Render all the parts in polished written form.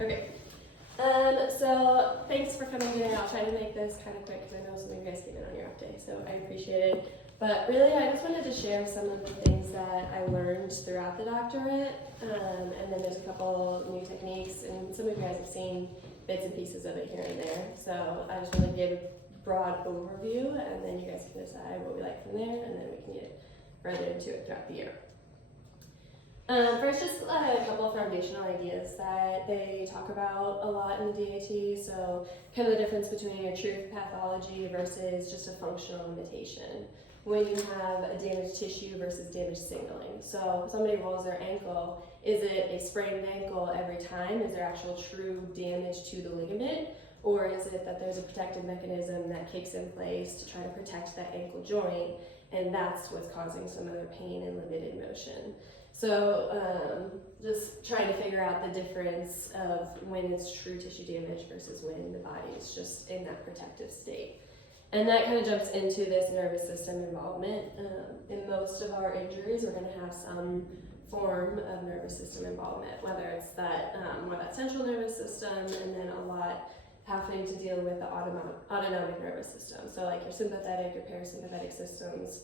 Okay. So thanks for coming today. I'll try to make this kind of quick because I know some of you guys came in on your off day, so I appreciate it. But really, I just wanted to share some of the things that I learned throughout the doctorate, and then there's a couple new techniques, and some of you guys have seen bits and pieces of it here and there. So I just wanted to give a broad overview, and then you guys can decide what we like from there, and then we can get further into it throughout the year. First, just a couple of foundational ideas that they talk about a lot in the DAT. So, kind of the difference between a truth pathology versus just a functional limitation. When you have a damaged tissue versus damaged signaling. So, if somebody rolls their ankle, is it a sprained ankle every time? Is there actual true damage to the ligament? Or is it that there's a protective mechanism that kicks in place to try to protect that ankle joint, and that's what's causing some of their pain and limited motion? So just trying to figure out the difference of when it's true tissue damage versus when the body is just in that protective state. And that kind of jumps into this nervous system involvement. In most of our injuries, we're going to have some form of nervous system involvement, whether it's that more that central nervous system, and then a lot having to deal with the autonomic nervous system. So like your sympathetic, your parasympathetic systems.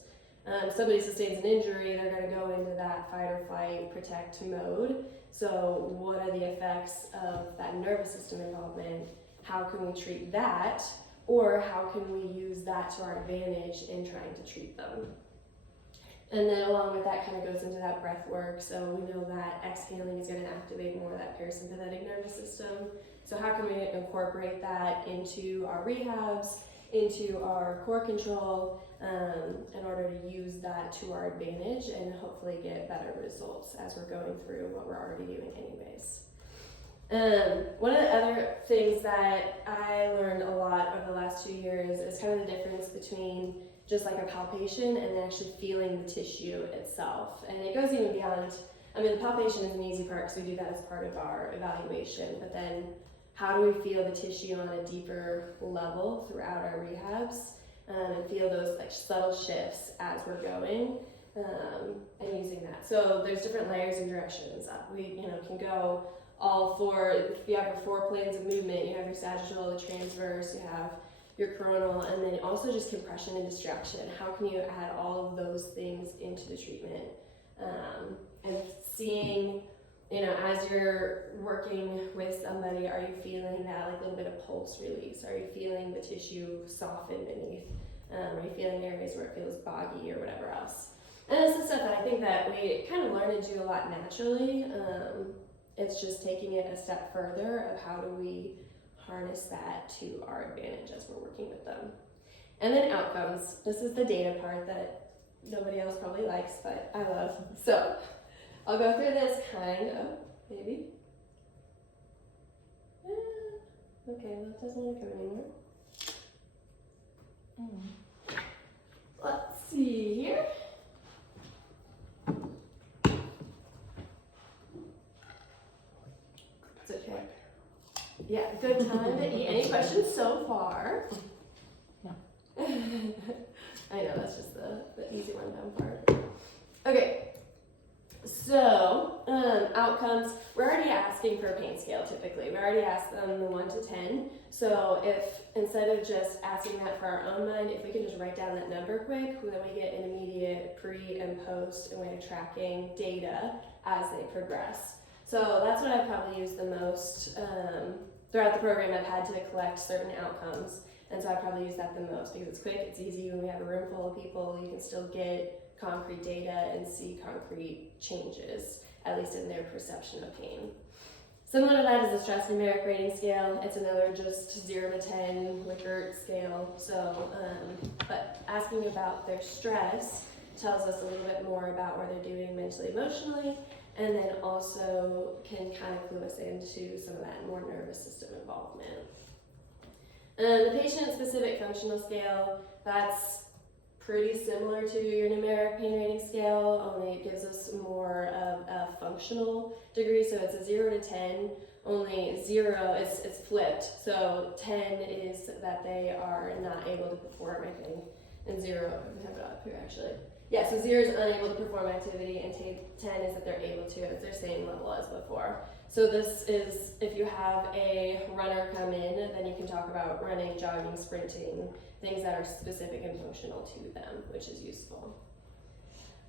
Somebody sustains an injury, they're going to go into that fight or flight, protect mode. So what are the effects of that nervous system involvement? How can we treat that? Or how can we use that to our advantage in trying to treat them? And then along with that kind of goes into that breath work. So we know that exhaling is going to activate more of that parasympathetic nervous system. So how can we incorporate that into our rehabs, into our core control, in order to use that to our advantage and hopefully get better results as we're going through what we're already doing anyways. One of the other things that I learned a lot over the last 2 years is kind of the difference between just like a palpation and then actually feeling the tissue itself. And it goes even beyond, I mean, the palpation is an easy part because we do that as part of our evaluation, but then how do we feel the tissue on a deeper level throughout our rehabs, and feel those like subtle shifts as we're going, and using that. So there's different layers and directions. We can go all four. If you have your 4 planes of movement, you have your sagittal, the transverse, you have your coronal, and then also just compression and distraction. How can you add all of those things into the treatment, and seeing, as you're working with somebody, are you feeling that like little bit of pulse release? Are you feeling the tissue soften beneath? Are you feeling areas where it feels boggy or whatever else? And this is stuff that I think that we kind of learn to do a lot naturally. It's just taking it a step further of how do we harness that to our advantage as we're working with them. And then outcomes. This is the data part that nobody else probably likes, but I love. So I'll go through this kind of, maybe. Okay, well, it doesn't want to come anymore. Let's see here. It's okay. Yeah, good time to eat. Any questions so far? No. I know, that's just the easy one down part. Okay. So, outcomes, we're already asking for a pain scale typically. We already asked them the 1 to 10. So if instead of just asking that for our own mind, if we can just write down that number quick, then we get an immediate pre and post and way of tracking data as they progress. So that's what I've probably used the most. Throughout the program, I've had to collect certain outcomes. And so I probably use that the most because it's quick, it's easy. When we have a room full of people, you can still get concrete data and see concrete changes, at least in their perception of pain. Similar to that is the stress numeric rating scale. It's another just 0 to 10 Likert scale. So, but asking about their stress tells us a little bit more about where they're doing mentally, emotionally, and then also can kind of clue us into some of that more nervous system involvement. The patient-specific functional scale, that's pretty similar to your numeric pain rating scale, only it gives us more of a functional degree. So it's a 0 to 10, only 0 it's flipped. So 10 is that they are not able to perform, I think, and 0, I have it up here actually, Yeah, so 0 is unable to perform activity, and 10 is that they're able to at their same level as before. So this is, if you have a runner come in, then you can talk about running, jogging, sprinting, things that are specific and functional to them, which is useful.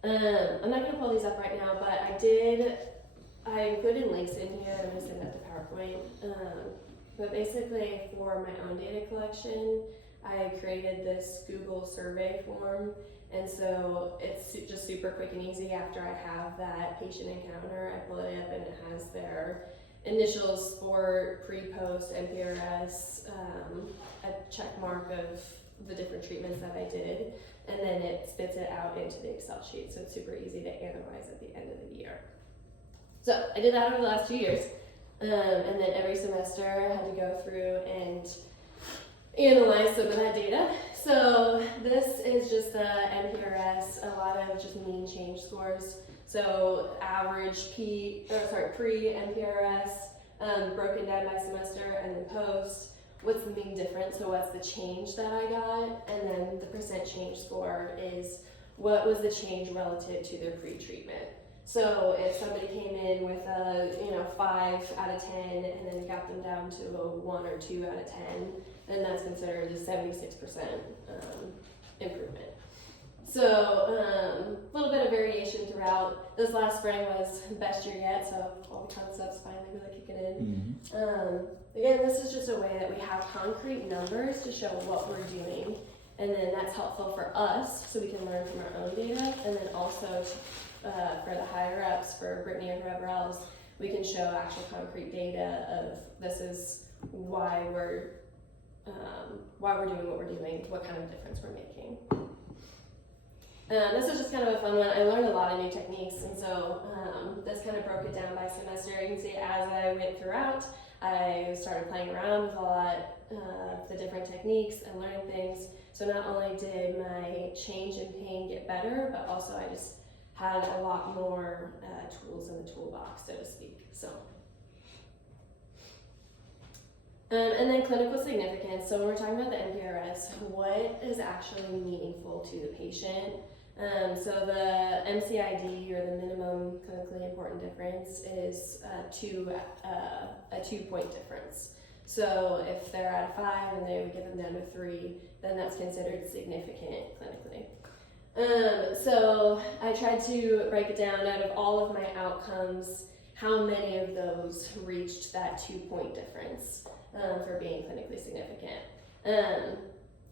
I'm not going to pull these up right now, but I included links in here. I'm going to send out the PowerPoint. But basically, for my own data collection, I created this Google survey form. And so it's just super quick and easy. After I have that patient encounter, I pull it up and it has their initials, sport, pre-post, MPRS, a check mark of the different treatments that I did, and then it spits it out into the Excel sheet. So it's super easy to analyze at the end of the year. So I did that over the last 2 years. And then every semester I had to go through and analyze some of that data. So this is just the MPRS, a lot of just mean change scores. So average pre-MPRS, broken down by semester, and then post. What's the mean difference? So what's the change that I got? And then the percent change score is what was the change relative to their pre-treatment. So if somebody came in with a 5 out of 10 and then got them down to a 1 or 2 out of 10, then that's considered a 76% improvement. So a little bit of variation throughout. This last spring was best year yet, so all the concepts finally really kicking in. Again, this is just a way that we have concrete numbers to show what we're doing, and then that's helpful for us so we can learn from our own data, and then also for the higher ups, for Brittany or whoever else, we can show actual concrete data of this is why we're doing what we're doing, what kind of difference we're making. This was just kind of a fun one. I learned a lot of new techniques, and so this kind of broke it down by semester. You can see as I went throughout, I started playing around with a lot of the different techniques and learning things. So not only did my change in pain get better, but also I just had a lot more tools in the toolbox, so to speak. So, and then clinical significance. So when we're talking about the MPRS, what is actually meaningful to the patient? So the MCID, or the minimum clinically important difference, is a 2-point difference. So if they're at a 5 and they would get them down to 3, then that's considered significant clinically. So I tried to break it down out of all of my outcomes, how many of those reached that 2-point difference for being clinically significant.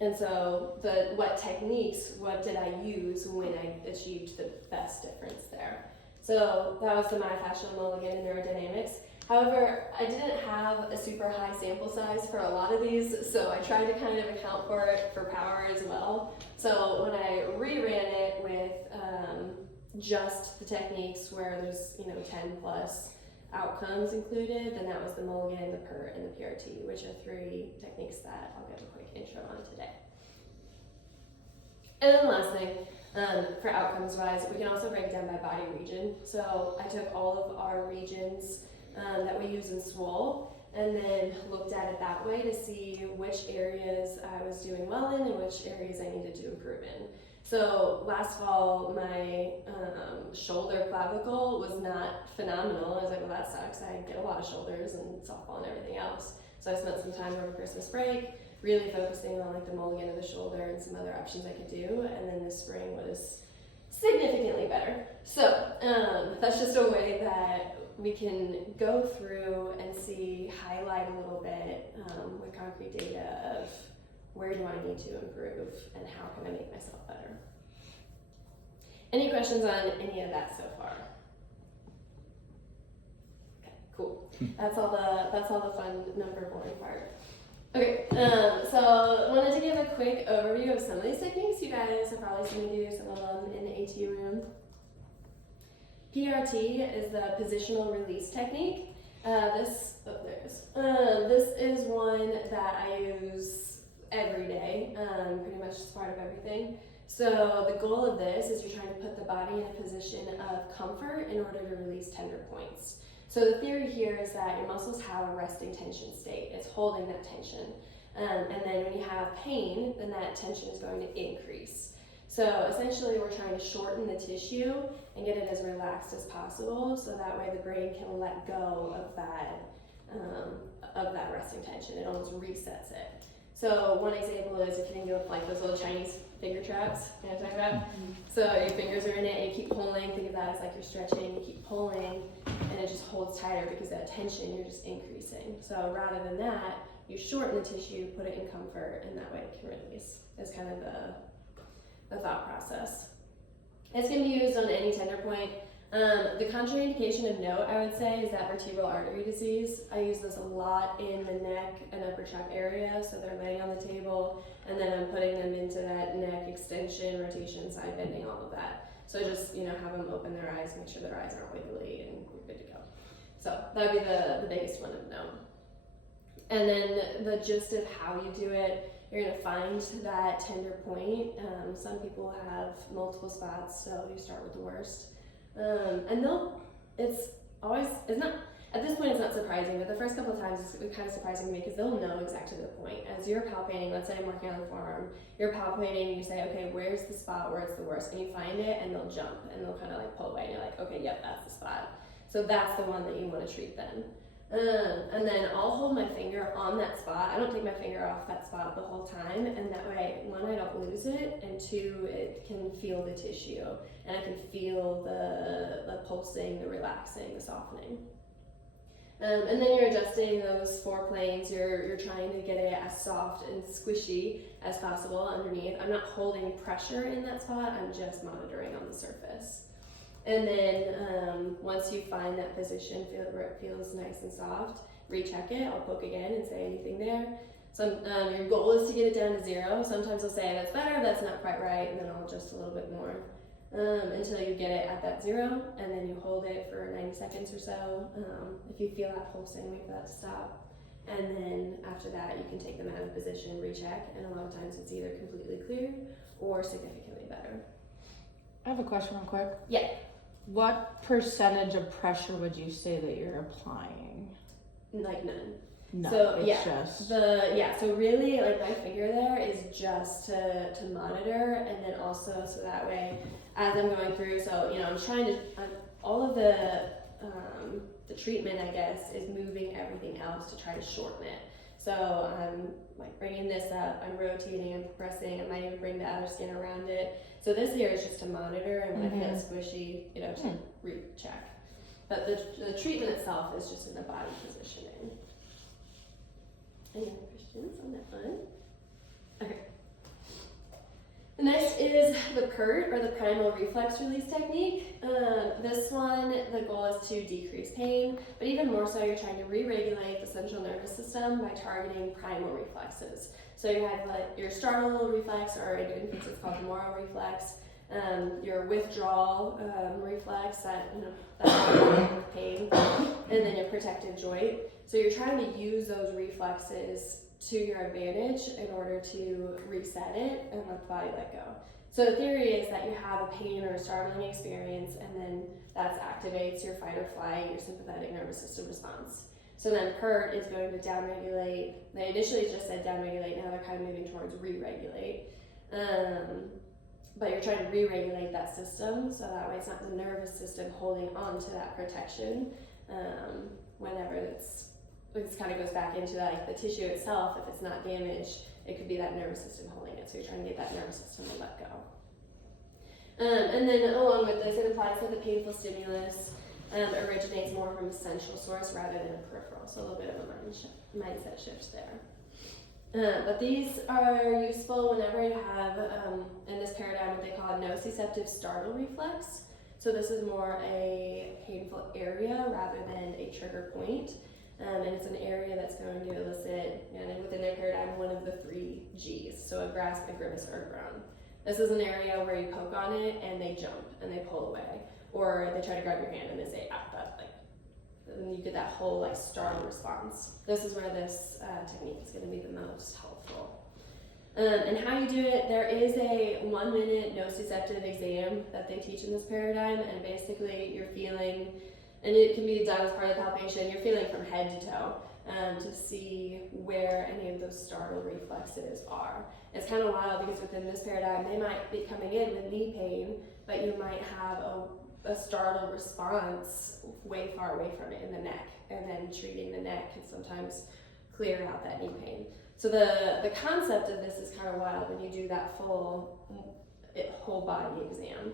And so what techniques, what did I use when I achieved the best difference there? So that was the myofascial mulligan in neurodynamics. However, I didn't have a super high sample size for a lot of these, so I tried to kind of account for it for power as well. So when I reran it with just the techniques where there's 10 plus outcomes included, then that was the mulligan, the PERT, and the PRT, which are 3 techniques that I'll give a quick intro on today. And then the last thing, for outcomes wise, we can also break it down by body region. So I took all of our regions that we use in SWOL, and then looked at it that way to see which areas I was doing well in and which areas I needed to improve in. So last fall, my shoulder clavicle was not phenomenal. I was like, well, that sucks. I get a lot of shoulders and softball and everything else. So I spent some time over Christmas break really focusing on like the mulligan of the shoulder and some other options I could do. And then this spring was significantly better. So that's just a way that we can go through and highlight a little bit with concrete data of where do I need to improve and how can I make myself better. Any questions on any of that so far? Okay, cool. That's all the fun number boring part. Okay, so I wanted to give a quick overview of some of these techniques. You guys have probably seen me do some of them in the ATU room. PRT is the positional release technique. This is one that I use every day, pretty much as part of everything. So the goal of this is you're trying to put the body in a position of comfort in order to release tender points. So the theory here is that your muscles have a resting tension state. It's holding that tension. And then when you have pain, then that tension is going to increase. So essentially we're trying to shorten the tissue and get it as relaxed as possible, so that way the brain can let go of that resting tension. It almost resets it. So one example is if you think of like those little Chinese finger traps, you know what I'm talking about? So your fingers are in it and you keep pulling, think of that as like you're stretching, you keep pulling and it just holds tighter because that tension you're just increasing. So rather than that, you shorten the tissue, put it in comfort, and that way it can release. Is kind of the thought process. It's going to be used on any tender point. The contraindication of note, I would say, is that vertebral artery disease. I use this a lot in the neck and upper track area, so they're laying on the table, and then I'm putting them into that neck extension, rotation, side bending, all of that. So just, have them open their eyes, make sure their eyes aren't wiggly, and you're good to go. So that would be the biggest one of note. And then the gist of how you do it, you're going to find that tender point. Some people have multiple spots, so you start with the worst. And it's not, at this point it's not surprising, but the first couple of times it's kind of surprising to me because they'll know exactly the point. As you're palpating, let's say I'm working on the forearm, you're palpating, you say, okay, where's the spot where it's the worst? And you find it and they'll jump and they'll kind of like pull away and you're like, okay, yep, that's the spot. So that's the one that you want to treat then. And then I'll hold my finger on that spot. I don't take my finger off that spot the whole time, and that way, one, I don't lose it, and two, it can feel the tissue, and I can feel the pulsing, the relaxing, the softening. And then you're adjusting those 4 planes. You're trying to get it as soft and squishy as possible underneath. I'm not holding pressure in that spot, I'm just monitoring on the surface. And then once you find that position where it feels nice and soft, recheck it. I'll poke again and say anything there. So your goal is to get it down to 0. Sometimes I'll say that's better, that's not quite right, and then I'll adjust a little bit more until you get it at that 0, and then you hold it for 90 seconds or so. If you feel that pulsing, wait for that to stop. And then after that, you can take them out of position, recheck, and a lot of times it's either completely clear or significantly better. I have a question real quick. Yeah. What percentage of pressure would you say that you're applying? Like none. No, so it's yeah, just so really like my finger there is just to monitor, and then also so that way as I'm going through, so I'm trying to all of the treatment, I guess, is moving everything else to try to shorten it. So I'm like bringing this up, I'm rotating, I'm pressing, I might even bring the outer skin around it. So this here is just to monitor, and when I feel it squishy, to recheck. But the treatment itself is just in the body positioning. Any other questions on that one? Okay. The next is the PERT, or the primal reflex release technique. This one, the goal is to decrease pain, but even more so, you're trying to re-regulate the central nervous system by targeting primal reflexes. So you have like your startle reflex, or in infants it's called the Moro reflex, your withdrawal reflex, that pain, and then your protective joint. So you're trying to use those reflexes to your advantage in order to reset it and let the body let go. So the theory is that you have a pain or a startling experience, and then that activates your fight or flight, your sympathetic nervous system response. So then PERT is going to downregulate. They initially just said downregulate, now they're kind of moving towards re-regulate. But you're trying to re-regulate that system, so that way it's not the nervous system holding on to that protection whenever it kind of goes back into that, like the tissue itself. If it's not damaged, it could be that nervous system holding it. So you're trying to get that nervous system to let go. And then along with this, it applies that the painful stimulus originates more from a central source rather than a peripheral. So a little bit of a mindset shift there. But these are useful whenever you have, in this paradigm, what they call a nociceptive startle reflex. So this is more a painful area rather than a trigger point. And it's an area that's going to elicit, and within their paradigm, one of the 3 Gs. So a grasp, a grimace, or a groan. This is an area where you poke on it and they jump and they pull away. Or they try to grab your hand and they say, and you get that whole like startle response. This is where this technique is going to be the most helpful. And how you do it, there is a 1-minute nociceptive exam that they teach in this paradigm, and basically you're feeling And it can be done as part of the palpation. You're feeling from head to toe to see where any of those startle reflexes are. It's kind of wild because within this paradigm, they might be coming in with knee pain, but you might have a startle response way far away from it in the neck, and then treating the neck can sometimes clear out that knee pain. So the concept of this is kind of wild when you do that full whole body exam.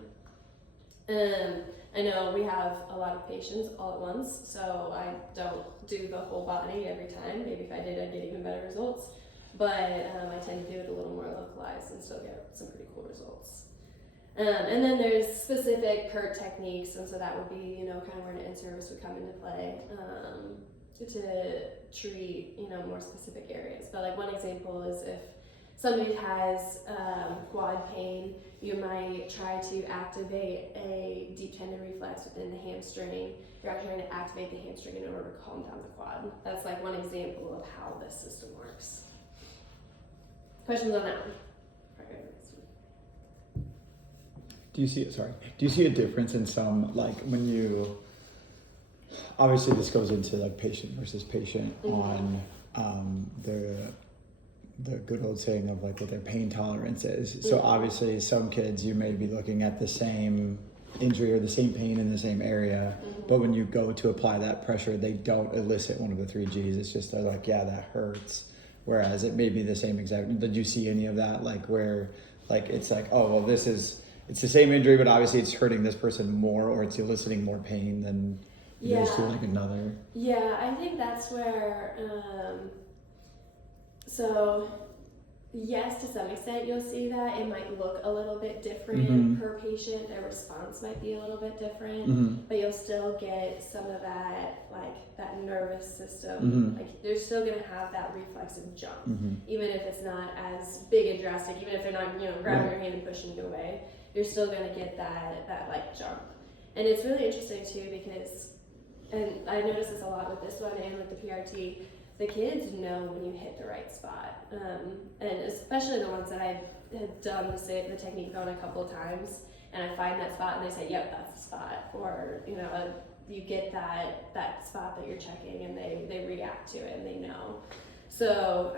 I know we have a lot of patients all at once, so I don't do the whole body every time. Maybe if I did, I'd get even better results. But I tend to do it a little more localized and still get some pretty cool results. And then there's specific PERT techniques, and so that would be, kind of where an in-service would come into play to treat, more specific areas. But like one example is if somebody has quad pain, you might try to activate a deep tendon reflex within the hamstring. You're actually trying to activate the hamstring in order to calm down the quad. That's like one example of how this system works. Questions on that one? Do you see a difference in some, like when you, obviously this goes into like patient versus patient on the good old saying of like what their pain tolerance is. So obviously some kids you may be looking at the same injury or the same pain in the same area, but when you go to apply that pressure, they don't elicit one of the 3 Gs. It's just they're like, yeah, that hurts. Whereas it may be the same exact. Did you see any of that? Like where, like it's like, oh well, it's the same injury, but obviously it's hurting this person more, or it's eliciting more pain than it is to like another. Yeah, I think that's where. So, yes, to some extent you'll see that. It might look a little bit different per patient. Their response might be a little bit different, but you'll still get some of that, like that nervous system. Like they're still going to have that reflexive jump, even if it's not as big and drastic. Even if they're not, grabbing your hand and pushing you away, you're still going to get that like jump. And it's really interesting too because, and I noticed this a lot with this one and with the PRT. The kids know when you hit the right spot, and especially the ones that I had done the technique on a couple of times, and I find that spot and they say, yep, that's the spot, or you get that spot that you're checking and they react to it and they know. So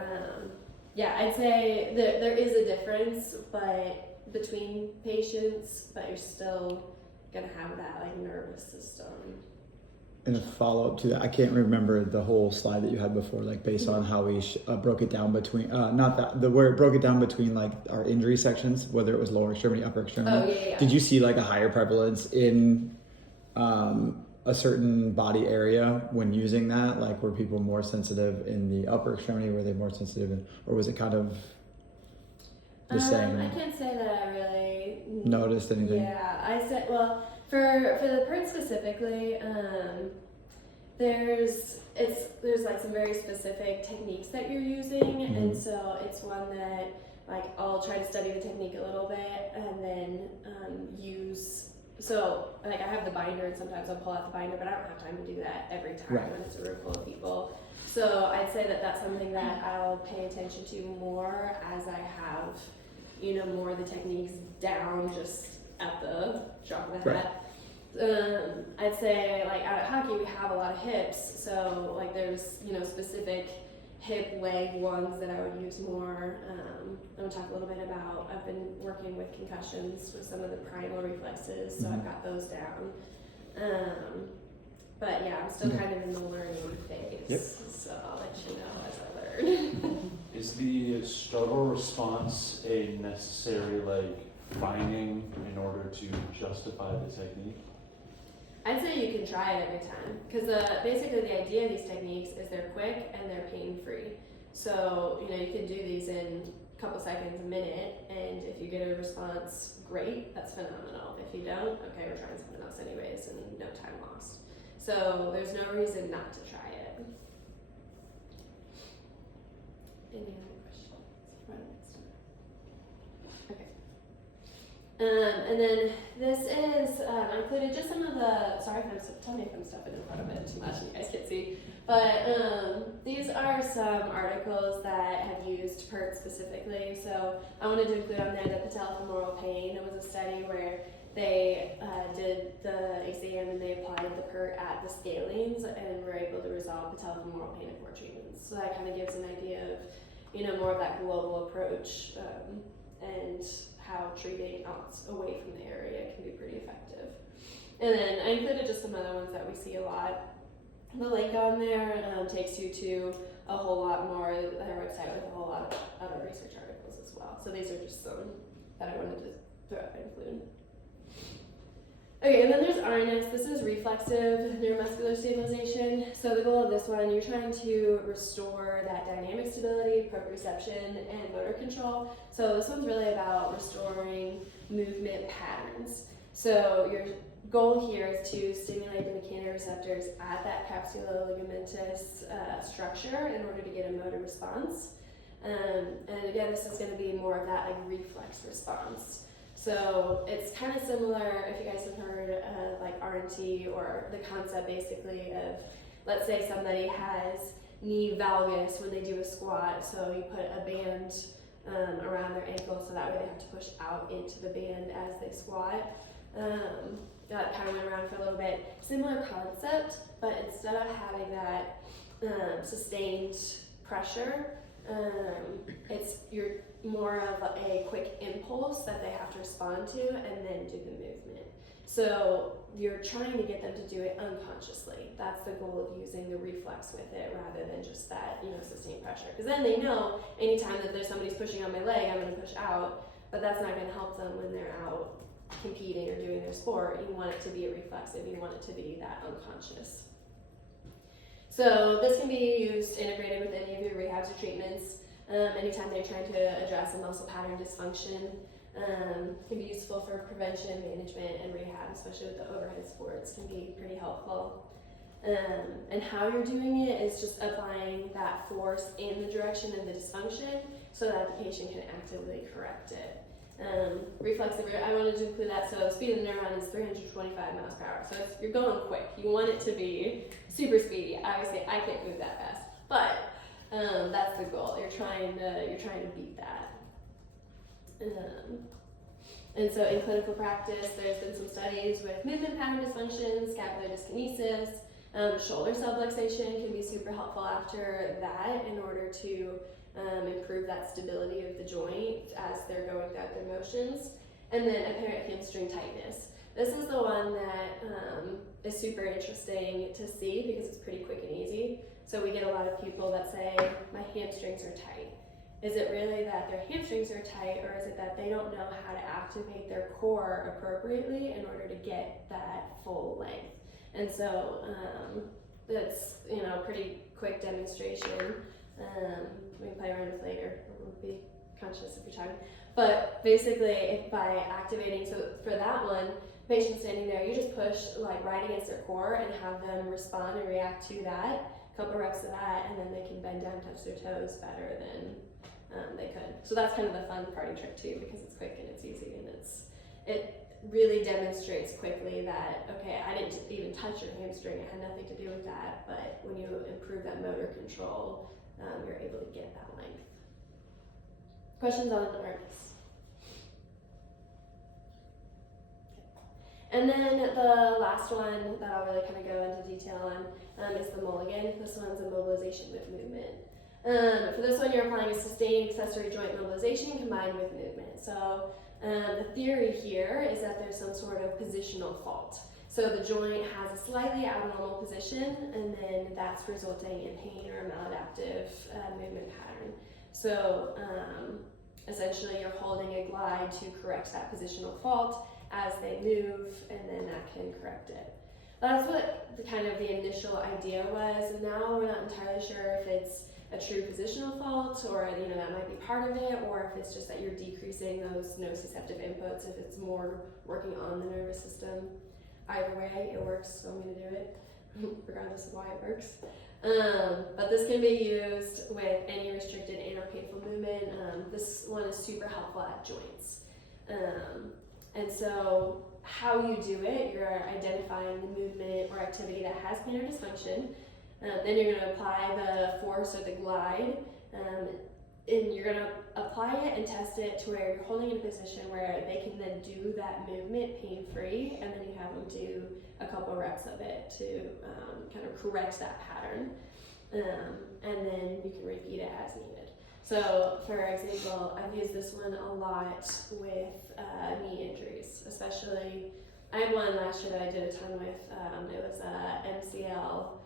I'd say there is a difference but between patients, but you're still gonna have that like nervous system. And a follow-up to that, I can't remember the whole slide that you had before, like based on how we broke it down between, where it broke it down between like our injury sections, whether it was lower extremity, upper extremity. Oh, yeah. Did you see like a higher prevalence in a certain body area when using that? Like were people more sensitive in the upper extremity? Were they more sensitive or was it kind of the same? I can't say that I really noticed anything. Yeah, I said, well, for the PERT specifically, there's like some very specific techniques that you're using, and so it's one that like I'll try to study the technique a little bit and then use. So like I have the binder and sometimes I'll pull out the binder, but I don't have time to do that every time when it's a room full of people. So I'd say that that's something that I'll pay attention to more as I have, more of the techniques down just at the drop of the hat. I'd say like out at hockey we have a lot of hips, so like there's specific hip leg ones that I would use more. I'm gonna talk a little bit about, I've been working with concussions with some of the primal reflexes, so I've got those down. But yeah, I'm still kind of in the learning phase, so I'll let you know as I learn. Is the struggle response a necessary finding in order to justify the technique? I'd say you can try it every time, because basically the idea of these techniques is they're quick and they're pain-free. So you can do these in a couple seconds, a minute, and if you get a response, great, that's phenomenal. If you don't, okay, we're trying something else anyways, and no time lost. So there's no reason not to try it. Any other questions? Okay. And then this is, I included just some of the, sorry if I'm, tell me if I'm stuffing in front of it too much and you guys can't see, but these are some articles that have used PERT specifically. So I wanted to include on there the patellofemoral pain. It was a study where they did the exam and they applied the PERT at the scalings and were able to resolve patellofemoral pain in 4 treatments. So that kind of gives an idea of, more of that global approach and how treating out away from the area can be pretty effective. And then I included just some other ones that we see a lot. The link on there takes you to a whole lot more, their website with a whole lot of other research articles as well. So these are just some that I wanted to include. Okay, and then there's RNS. This is reflexive neuromuscular stabilization. So the goal of this one, you're trying to restore that dynamic stability, proprioception, and motor control. So this one's really about restoring movement patterns. So your goal here is to stimulate the mechanoreceptors at that capsuloligamentus structure in order to get a motor response. And again, this is going to be more of that like reflex response. So it's kind of similar if you guys have heard like RNT, or the concept basically of, let's say somebody has knee valgus when they do a squat, so you put a band around their ankle so that way they have to push out into the band as they squat. That kind of went around for a little bit. Similar concept, but instead of having that sustained pressure, you're more of a quick impulse that they have to respond to and then do the movement. So you're trying to get them to do it unconsciously. That's the goal of using the reflex with it rather than just that, sustained pressure. Because then they know anytime that there's somebody's pushing on my leg, I'm going to push out, but that's not going to help them when they're out competing or doing their sport. You want it to be a reflexive, you want it to be that unconscious. So this can be used integrated with any of your rehabs or treatments. Anytime they're trying to address a muscle pattern dysfunction, can be useful for prevention, management, and rehab, especially with the overhead sports, can be pretty helpful. And how you're doing it is just applying that force in the direction of the dysfunction so that the patient can actively correct it. Reflexive, I wanted to include that. So speed of the neuron is 325 miles per hour. So you're going quick. You want it to be super speedy. Obviously, I can't move that fast, but that's the goal. You're trying to beat that. And so in clinical practice, there's been some studies with movement pattern dysfunction, scapular dyskinesis, shoulder subluxation can be super helpful after that in order to improve that stability of the joint as they're going throughout their motions. And then apparent hamstring tightness. This is the one that is super interesting to see because it's pretty quick and easy. So we get a lot of people that say, my hamstrings are tight. Is it really that their hamstrings are tight, or is it that they don't know how to activate their core appropriately in order to get that full length? And so that's a pretty quick demonstration. We can play around with later. We'll be conscious of your time. But basically, if by activating, so for that one, patient standing there, you just push like right against their core and have them respond and react to that. A couple reps of that, and then they can bend down, touch their toes better than they could. So that's kind of the fun party trick too, because it's quick and it's easy, and it really demonstrates quickly that, okay, I didn't even touch your hamstring, it had nothing to do with that, but when you improve that motor control, you're able to get that length. Questions on awareness? And then the last one that I'll really kind of go into detail on is the mulligan. This one's a mobilization with movement. For this one, you're applying a sustained accessory joint mobilization combined with movement. So the theory here is that there's some sort of positional fault. So the joint has a slightly abnormal position, and then that's resulting in pain or a maladaptive movement pattern. So essentially, you're holding a glide to correct that positional fault as they move, and then that can correct it. That's what the initial idea was, and now we're not entirely sure if it's a true positional fault, or that might be part of it, or if it's just that you're decreasing those nociceptive inputs, if it's more working on the nervous system. Either way, it works, so I'm going to do it, regardless of why it works. But this can be used with any restricted and or painful movement. This one is super helpful at joints. And so how you do it, you're identifying the movement or activity that has pain or dysfunction. Then you're going to apply the force or the glide and you're gonna apply it and test it to where you're holding in a position where they can then do that movement pain-free, and then you have them do a couple reps of it to kind of correct that pattern, and then you can repeat it as needed. So, for example, I've used this one a lot with knee injuries, especially. I had one last year that I did a ton with. It was a MCL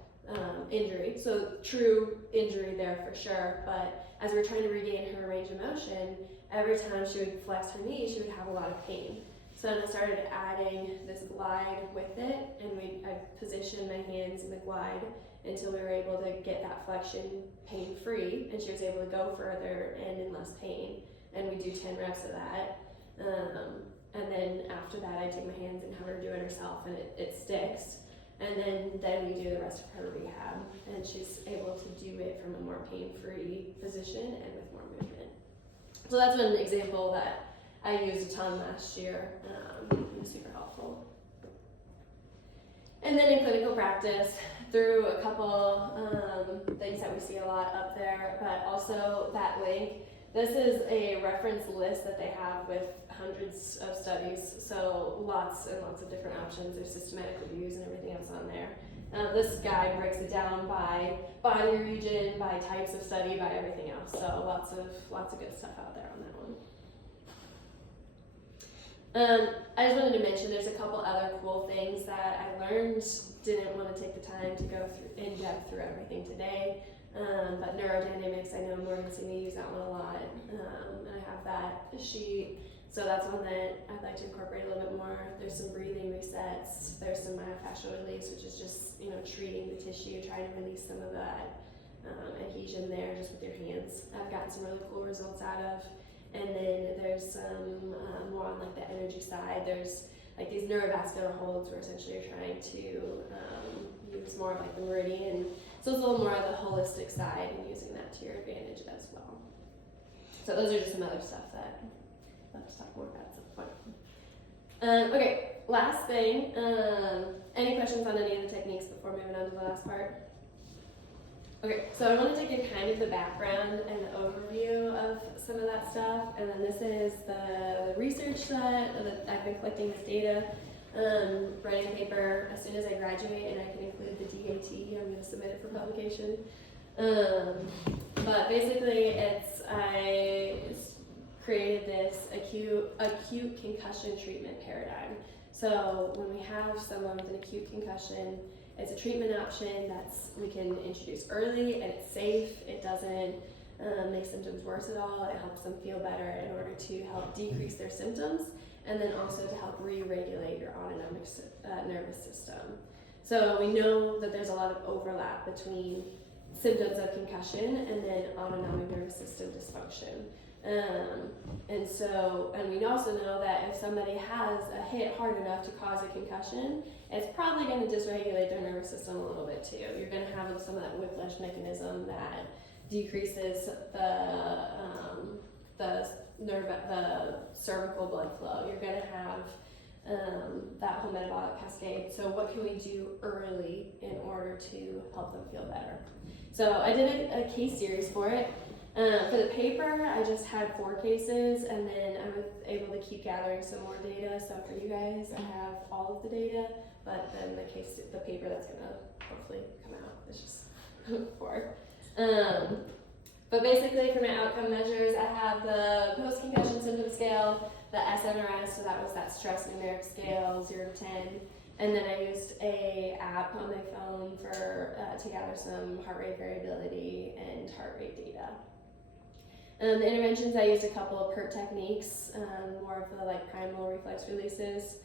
injury, so true injury there for sure. But as we were trying to regain her range of motion, every time she would flex her knee, she would have a lot of pain. So then I started adding this glide with it, and I positioned my hands in the glide until we were able to get that flexion pain-free, and she was able to go further and in less pain. And we do 10 reps of that. And then after that, I take my hands and have her do it herself, and it sticks. And then we do the rest of her rehab, and she's able to do it from a more pain-free position and with more movement. So that's one example that I used a ton last year. It was super helpful. And then in clinical practice, through a couple things that we see a lot up there, but also that link. This is a reference list that they have with hundreds of studies, so lots and lots of different options. There's systematic reviews and everything else on there. This guide breaks it down by body region, by types of study, by everything else. So lots of good stuff out there on that one. I just wanted to mention there's a couple other cool things that I learned. Didn't want to take the time to go through in depth through everything today. But neurodynamics, I know Morgan's seen me use that one a lot, and I have that sheet, so that's one that I'd like to incorporate a little bit more. There's some breathing resets, there's some myofascial release, which is just, treating the tissue, trying to release some of that adhesion there just with your hands. I've gotten some really cool results out of. And then there's some more on like the energy side. There's like these neurovascular holds where essentially you're trying to use more of like the meridian. So it's a little more of the holistic side and using that to your advantage as well. So those are just some other stuff that I'll just talk more about at some point. Okay, last thing. Any questions on any of the techniques before moving on to the last part? Okay, so I want to take you kind of the background and the overview of some of that stuff, and then this is the research that I've been collecting this data, writing a paper as soon as I graduate, and I can include the DAT. I'm going to submit it for publication. But basically, I created this acute concussion treatment paradigm. So when we have someone with an acute concussion, it's a treatment option we can introduce early, and it's safe. It doesn't make symptoms worse at all. It helps them feel better in order to help decrease their symptoms, and then also to help re-regulate your autonomic nervous system. So we know that there's a lot of overlap between symptoms of concussion and then autonomic nervous system dysfunction. And we also know that if somebody has a hit hard enough to cause a concussion, it's probably going to dysregulate their nervous system a little bit too. You're going to have some of that whiplash mechanism that decreases the cervical blood flow. You're going to have that whole metabolic cascade. So what can we do early in order to help them feel better? So I did a case series for it. For the paper, I just had 4 cases, and then I was able to keep gathering some more data. So for you guys, I have all of the data, but then the paper that's gonna hopefully come out is just 4. But basically, for my outcome measures, I have the post-concussion symptom scale, the SNRS, so that was that stress numeric scale, 0 to 10. And then I used a app on my phone to gather some heart rate variability and heart rate data. The interventions, I used a couple of PERT techniques, more of the primal reflex releases.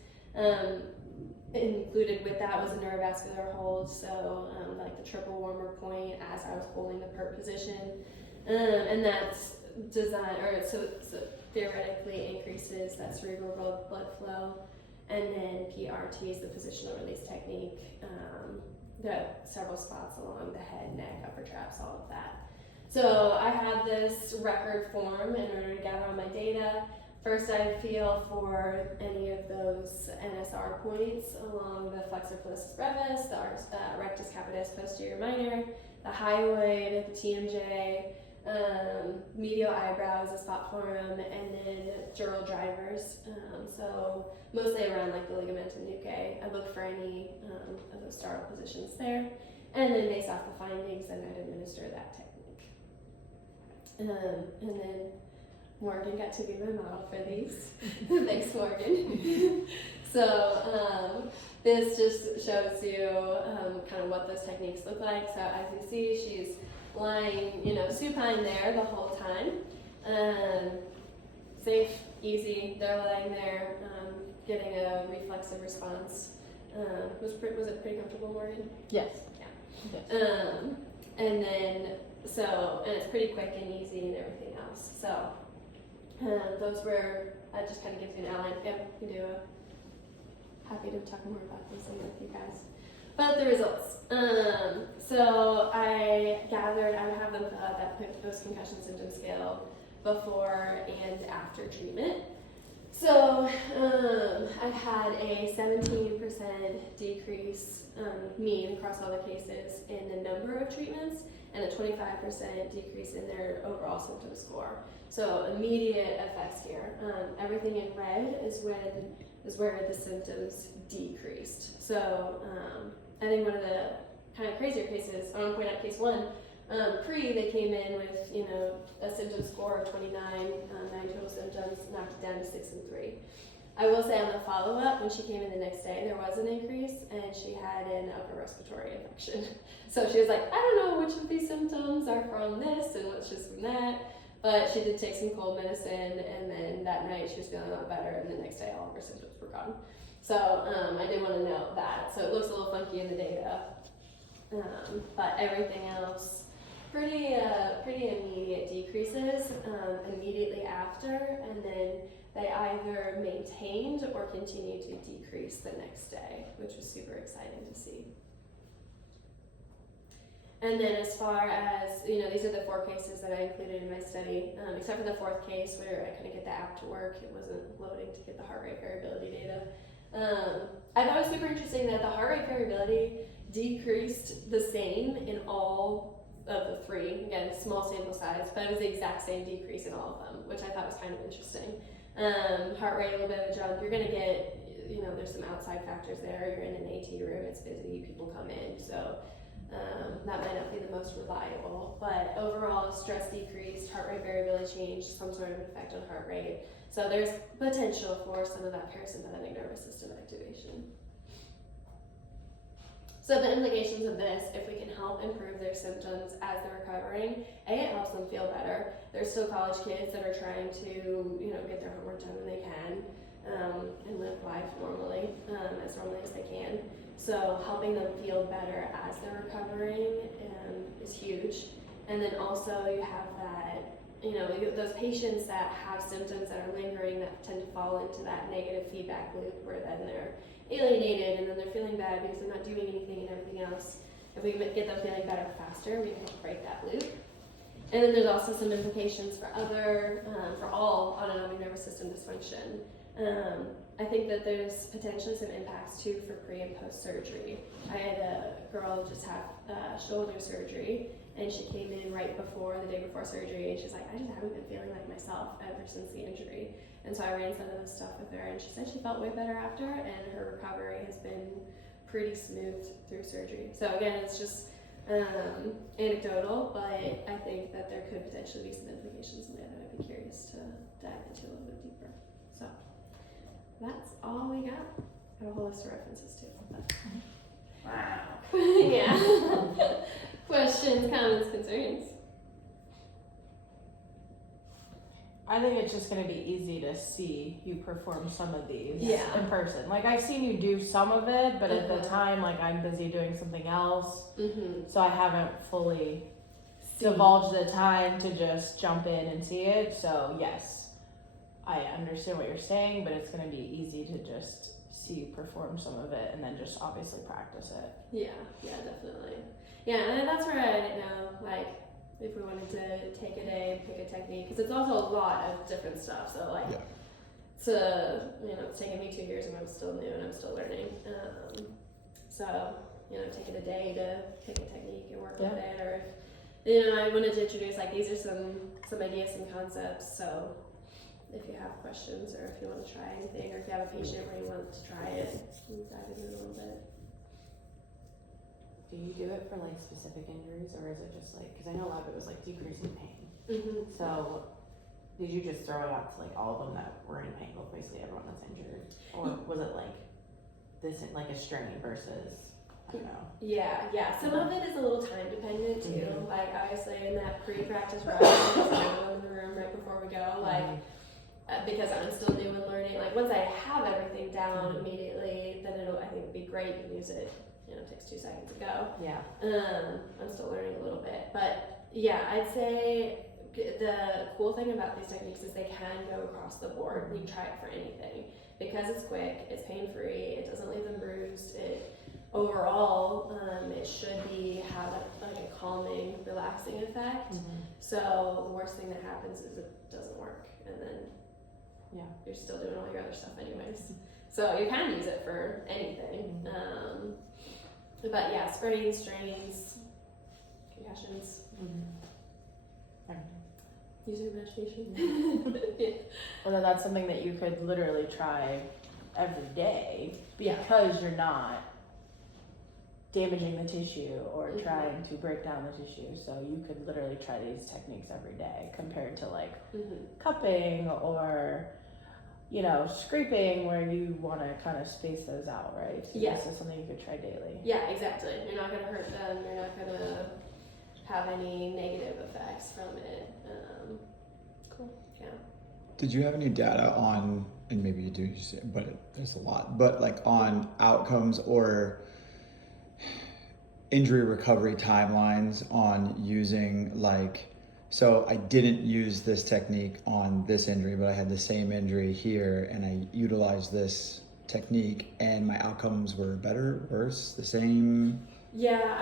Included with that was a neurovascular hold, so the triple warmer point as I was holding the PERT position. And that's designed, so theoretically increases that cerebral blood flow. And then PRT is the positional release technique. There are several spots along the head, neck, upper traps, all of that. So I had this record form in order to gather all my data. First, I feel for any of those NSR points along the flexor pollicis brevis, the rectus capitis posterior minor, the hyoid, the TMJ, medial eyebrows, a spot form, and then dural drivers. So mostly around like the ligamentum nuchae. I look for any of those startle positions there. And then based off the findings, then I'd administer that technique. And then Morgan got to be my model for these. Thanks, Morgan. So this just shows you kind of what those techniques look like. So as you see, she's lying, supine there the whole time. Safe, easy. They're lying there, getting a reflexive response. Was it pretty comfortable, Morgan? Yes. And then, and it's pretty quick and easy and everything else. So, those were, that just kind of gives you an outline. Yeah, we can do happy to talk more about this with you guys. But the results. So I gathered, I would have them fill out that post-concussion symptom scale before and after treatment. So I had a 17% decrease mean across all the cases in the number of treatments and a 25% decrease in their overall symptom score. So immediate effects here. Everything in red is where the symptoms decreased. So I think one of the kind of crazier cases, I want to point out case one, they came in with, a symptom score of 29, 9 total symptoms, knocked it down to 6 and 3. I will say on the follow-up, when she came in the next day, there was an increase, and she had an upper respiratory infection. So she was like, I don't know which of these symptoms are from this and which is from that, but she did take some cold medicine, and then that night she was feeling a lot better, and the next day all of her symptoms were gone. So I did want to note that. So it looks a little funky in the data, but everything else, pretty immediate decreases immediately after, and then they either maintained or continued to decrease the next day, which was super exciting to see. And then as far as, these are the 4 cases that I included in my study, except for the 4th case where I couldn't get the app to work. It wasn't loading to get the heart rate variability data. I thought it was super interesting that the heart rate variability decreased the same in all of the 3. Again, small sample size, but it was the exact same decrease in all of them, which I thought was kind of interesting. Heart rate, a little bit of a jump. You're gonna get, there's some outside factors there. You're in an AT room, it's busy, people come in, so that might not be the most reliable. But overall, stress decreased, heart rate variability changed, some sort of effect on heart rate. So there's potential for some of that parasympathetic nervous system activation. So the implications of this, if we can help improve their symptoms as they're recovering, it helps them feel better. There's still college kids that are trying to, get their homework done when they can, and live life normally, as normally as they can. So helping them feel better as they're recovering is huge. And then also you have that, those patients that have symptoms that are lingering that tend to fall into that negative feedback loop where then they're alienated and then they're feeling bad because they're not doing anything and everything else. If we can get them feeling better faster, we can help break that loop. And then there's also some implications for for all autonomic nervous system dysfunction. I think that there's potentially some impacts too for pre and post surgery. I had a girl just have shoulder surgery, and she came in the day before surgery, and she's like, I just haven't been feeling like myself ever since the injury. And so I ran some of this stuff with her, and she said she felt way better after, and her recovery has been pretty smooth through surgery. So again, it's just anecdotal, but I think that there could potentially be some implications in there that I'd be curious to dive into a little bit deeper. So that's all we got. I have a whole list of references too. But. Wow. Yeah. Questions, comments, concerns? I think it's just going to be easy to see you perform some of these Yeah. in person. Like, I've seen you do some of it, but at the time, like, I'm busy doing something else. So I haven't fully divulged the time to just jump in and see it. So, yes, I understand what you're saying, but it's going to be easy to just see you perform some of it and then just obviously practice it. Yeah, definitely. Yeah, and that's where I didn't know, like, if we wanted to take a day and pick a technique, because it's also a lot of different stuff. So, like, it's taken me 2 years and I'm still new and I'm still learning. So, taking a day to pick a technique and work with it, or I wanted to introduce, like, these are some ideas, some concepts, so if you have questions or if you want to try anything or if you have a patient where you want to try it, we can dive into it a little bit. Do you do it for like specific injuries, or is it just like, because I know a lot of it was like decreasing pain. Mm-hmm. So did you just throw it out to like all of them that were in pain, well, basically everyone that's injured, or was it like this, like a strain versus, I don't know? Yeah. Some of it is a little time dependent too. Mhm. Like, obviously in that pre-practice run, there's everyone in the room right before we go, like, because I'm still new and learning. Like, once I have everything down immediately, then I think it'd be great. You can use it. It takes 2 seconds to go. Yeah. I'm still learning a little bit, but yeah, I'd say the cool thing about these techniques is they can go across the board. You can try it for anything because it's quick, it's pain-free, it doesn't leave them bruised. Overall, it should have like a calming, relaxing effect. Mm-hmm. So the worst thing that happens is it doesn't work, and then you're still doing all your other stuff anyways. So you can use it for anything. But yeah, sprains, strains, concussions. Use your imagination. Yeah. Well, then that's something that you could literally try every day because you're not damaging the tissue or trying to break down the tissue. So you could literally try these techniques every day compared to like cupping or, scraping where you want to kind of space those out, right? So this is something you could try daily. Yeah, exactly. You're not going to hurt them. You're not going to have any negative effects from it. Cool. Yeah. Did you have any data on, and maybe you do, but there's a lot, but like on outcomes or injury recovery timelines on using so I didn't use this technique on this injury, but I had the same injury here and I utilized this technique and my outcomes were better, worse, the same? Yeah,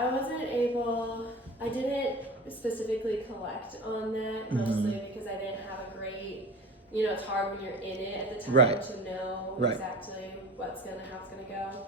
I didn't specifically collect on that, mostly because I didn't have a great, it's hard when you're in it at the time to know exactly how it's gonna go.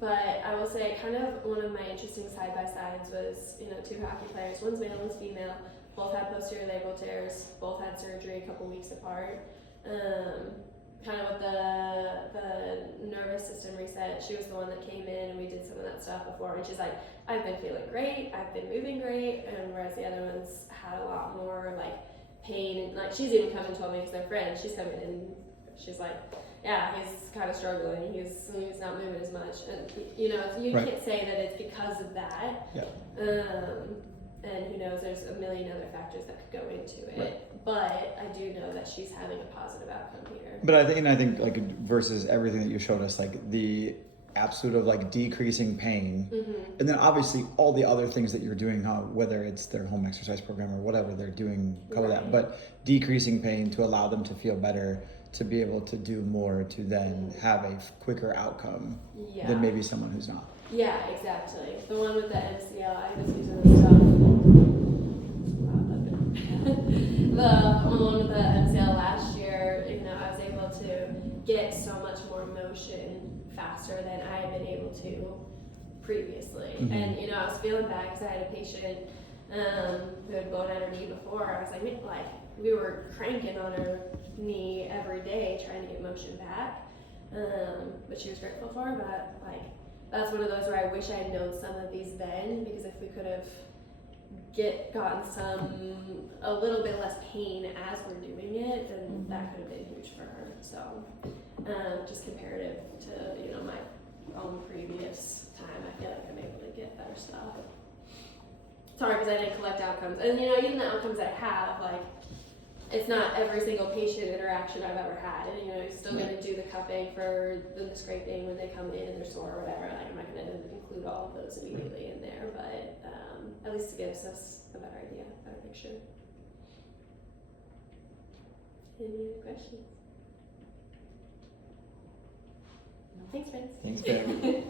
But I will say kind of one of my interesting side-by-sides was, 2 hockey players, one's male, one's female, both had posterior labral tears, both had surgery a couple weeks apart. Kind of with the nervous system reset, she was the one that came in and we did some of that stuff before, and she's like, I've been feeling great, I've been moving great, and whereas the other ones had a lot more like pain, and like she's even come and told me because they're friends, she's come in and she's like, yeah, he's kind of struggling, he's not moving as much, and you can't say that it's because of that. And who knows, there's a million other factors that could go into it. But I do know that she's having a positive outcome here. But I think like versus everything that you showed us, like the absolute of like decreasing pain, and then obviously all the other things that you're doing, whether it's their home exercise program or whatever they're doing, cover that. But decreasing pain to allow them to feel better, to be able to do more, to then have a quicker outcome than maybe someone who's not. Yeah, exactly. The one with the MCL, I was using this stuff. The one with the MCL last year, I was able to get so much more motion faster than I had been able to previously. And I was feeling bad because I had a patient who had blown out her knee before. I was like we were cranking on her knee every day trying to get motion back, but she was grateful for it. But that's one of those where I wish I had known some of these then, because if we could have gotten a little bit less pain as we're doing it, then that could have been huge for her. So just comparative to my own previous time, I feel like I'm able to get better stuff. It's hard because I didn't collect outcomes, and even the outcomes I have, it's not every single patient interaction I've ever had, and you're still going to do the cupping for the scraping when they come in and they're sore or whatever. I'm not going to include all of those immediately in there, but at least it gives us a better idea, a better picture. Any other questions? Thanks, friends. Thanks, babe.